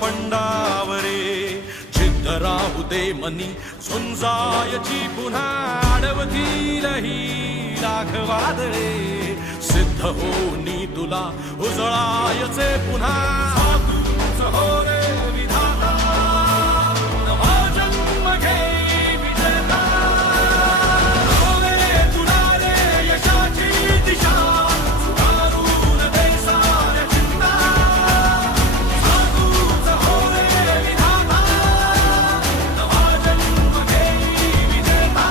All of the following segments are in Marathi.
पंडावरे जिद्द राहू दे मनी झुंजायची पुन्हा अडवतील ही लाख वादळे सिद्ध होनी तुला उजळायचे पुन्हा तूच हो रे विधाता नवा जन्म घे विजेता हो रे तुला रे यशाची दिशा सुधारून दे साऱ्या चिंता तूच हो रे विधाता नवा जन्म घे विजेता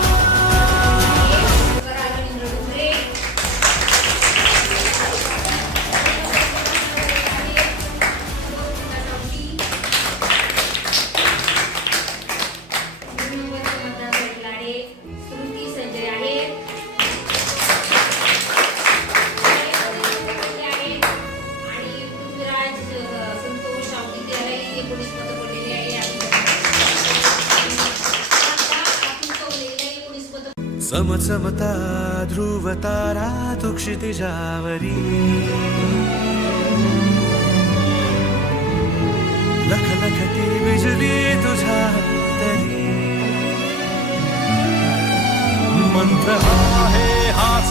चमचमता ध्रुव तारा तू क्षितिजावरी लखलखती बिजली तुझ्या तरी मंत्र आहे हाच